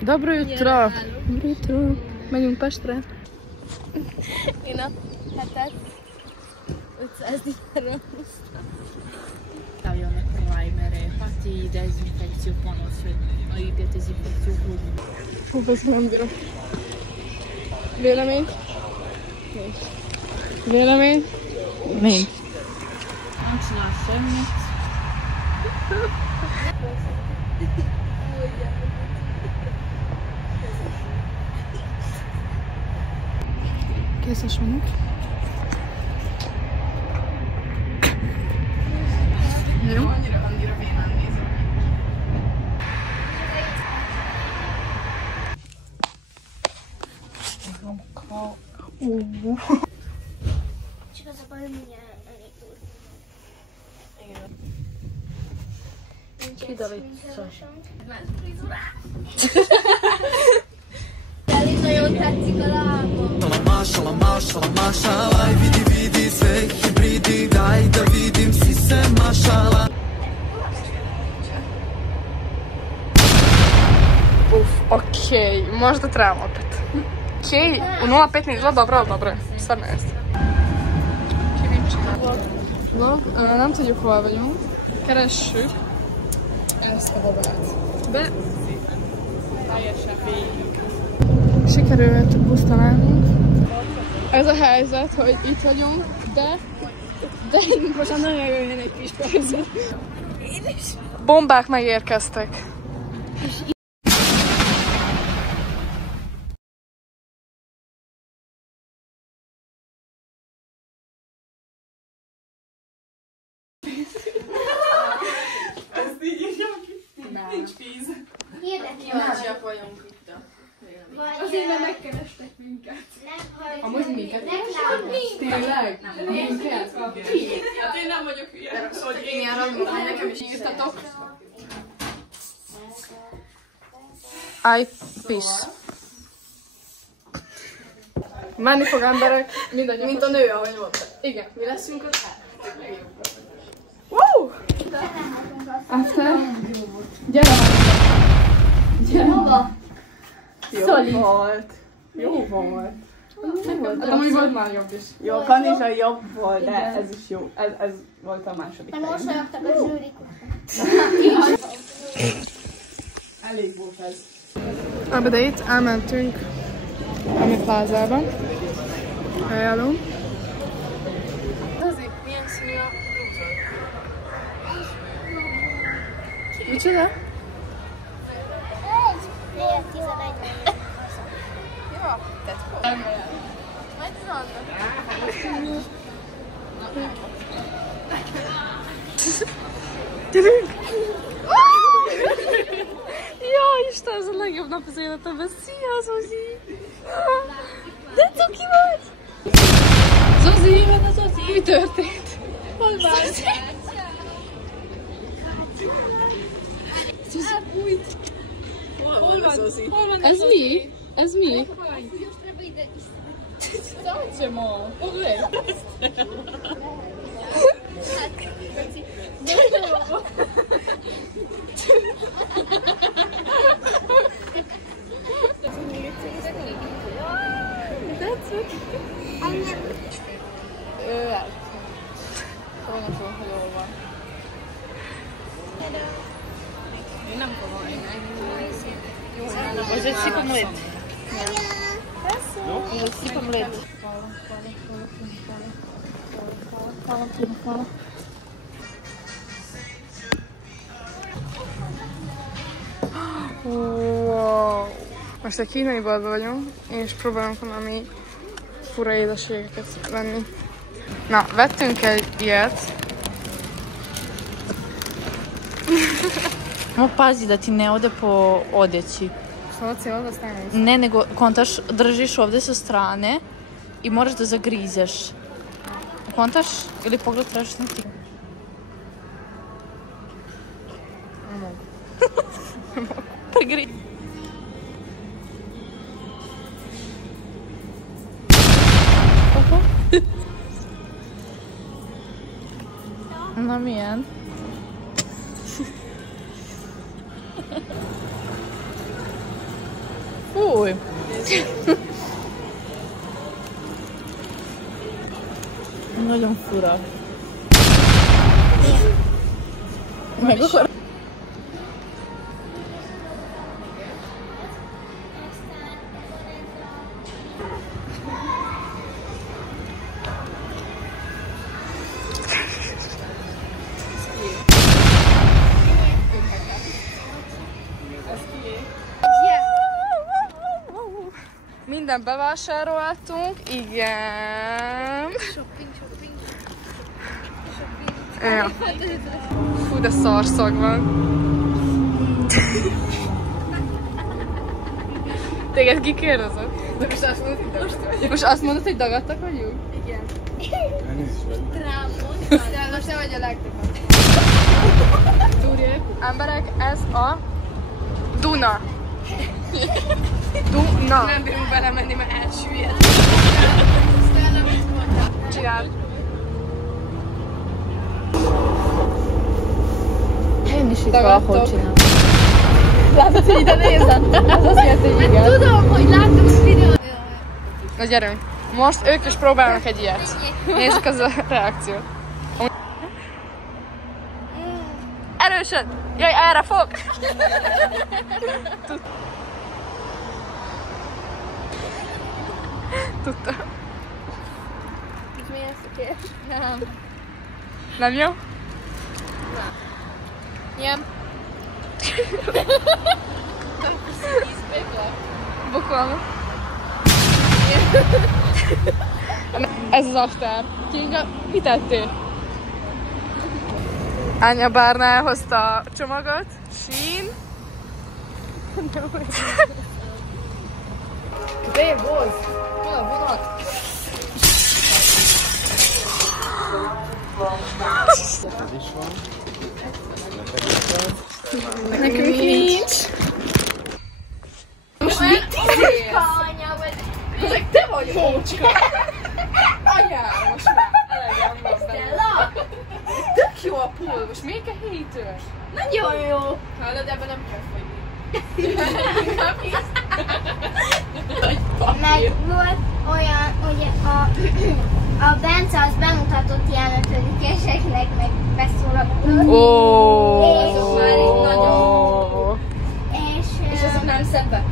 Dobro jutro! Dobro jutro! Megyünk Pestre. Én a hetet 500 dinárral hoztam. Jön a primer, fatti dezinfekció panasz, hogy a dezinfekció húzunk. Hú, ez nem bírom. Vélemény? Nincs. Vélemény? Nincs. Nem csinál semmit. Készes vagyok. Jó? Annyira bénán nézem. Csak az a baj, hogy mindjárt elég úr. Elég nagyon tetszik a lábam. Okej, možda trebamo opet. Okej, u 0,5 ne izgleda dobro, ali dobro je. Stvarno jeste. Vlog, nem tudjuk hol vagyunk. Keressük ezt a babát. De teljesen végig. Sikerült busztalálnunk. Ez a helyzet, hogy itt vagyunk, de most nagyon jöjjön egy kis persze. Bombák megérkeztek. Ezt így írjam ki? Nincs víz. Kíváncsiak vagyunk itt. Azért, mert megkerestek minket. Amúgy minket? Tényleg? Minket? Hát én nem vagyok hülye. Hogy én nekem is írtatok. I piss. Menni fog emberek, mindegy. Mint a nő, ahogy mondta. Igen, mi leszünk ott? Woo! After. Gyere! Hova? Jó volt. Jó volt. De amúgy volt már jobb is. Jó, Kanizsa jobb volt, de ez is jó. Ez volt a második Már mosolyogtak a zsűrik. Elég volt ez. De itt elmentünk a mi plázába. Ajánlom. Azért, milyen színű a Micsoda? 4-11. Jó, tehát Majd vannak. gyerünk! Jó, Isten, ez a legjobb nap az életemben. Szia, Zozi! De cuki vagy! Zozi, jön a Zozi! Mi történt? Hol van? Zozi! Elfújt! Hol van Zozi? Ez mi? Ez mi? Tancemo! Dov'è? Nem tudom, hogy hol van. Én nem tudom. Hoje é tipo omelete. Hoje é tipo omelete. Fala. Wow. Most egy kínai boltban vagyunk, és próbálunk valami fura édességeket venni. Na, vettünk egy ilyet. Mo pazi da ti ne ode po odeći. Što cijelo da stane? Ne, nego kontaš, držiš ovde sa strane i moraš da zagrizeš. Kontaš ili pogled trebaš na ti? Ne mogu. Pa gri. Nem ilyen. Fúj! Nagyon fura. Meg akkor... Mindent bevásároltunk, igen. Ja. Fú, de szarszag van. Téged kikérdezett? De most azt mondod, hogy dagadtak vagyunk? Most azt mondod, hogy dagadtak vagyunk? Igen. De most te vagy a legtöbb. Tudják, emberek, ez a Duna. Duna. Nem bírunk belemenni, mert elsüllyed. Csináld. Én is itt valahol csinálom. Látod, hogy ide nézed? Ez azt jelenti, hogy igen. Tudom, hogy láttam a videót. Na gyerünk. Most ők is próbálnak egy ilyet. Nézzük az a reakciót. Erősen! Jaj, erre fog! Tudtam. Milyen szökés? Nem jó? Nem. Bukolma. Ez az after. Kinga, mit tettél? Ánya Bárna elhozta a csomagot. Sín. Dave, hoz! Hol a vonat? Nekünk nincs. Most mit tél? Anya vagy. Ezek te vagy, ócska! Anyám, most már elegem van benne. Stella? Tök jó a pool, most még egy hétől. Nagyon jó. Hallod, ebben nem kell fogyni. Meg volt olyan, hogy a Bence az bemutatott ilyen ötödikeseknek, meg beszólalott. Ó. És azok már így nagyon. És azok nem szebbe?